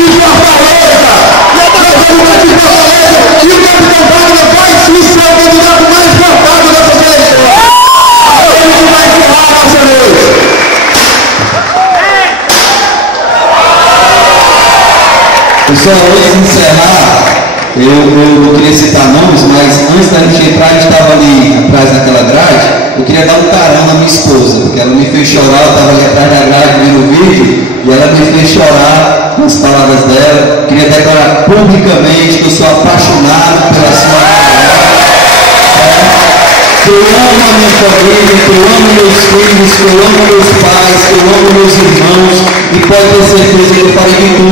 Fortaleza! E o Capitão Wagner vai sim ser o candidato mais votado dessa eleição! Ele que vai encerrar a nossa noite! Pessoal, antes de encerrar, eu não queria citar nomes, mas antes da gente entrar, a gente estava ali atrás daquela grade. Eu queria dar um carão na minha esposa, porque ela me fez chorar. Eu estava ali atrás da grade vendo o vídeo e ela me fez chorar com as palavras dela. Queria declarar publicamente que eu sou apaixonado pela sua palavra, que eu amo a minha família, que eu amo meus filhos, que eu amo meus pais, que eu amo meus irmãos, e pode ter certeza que eu farei de tudo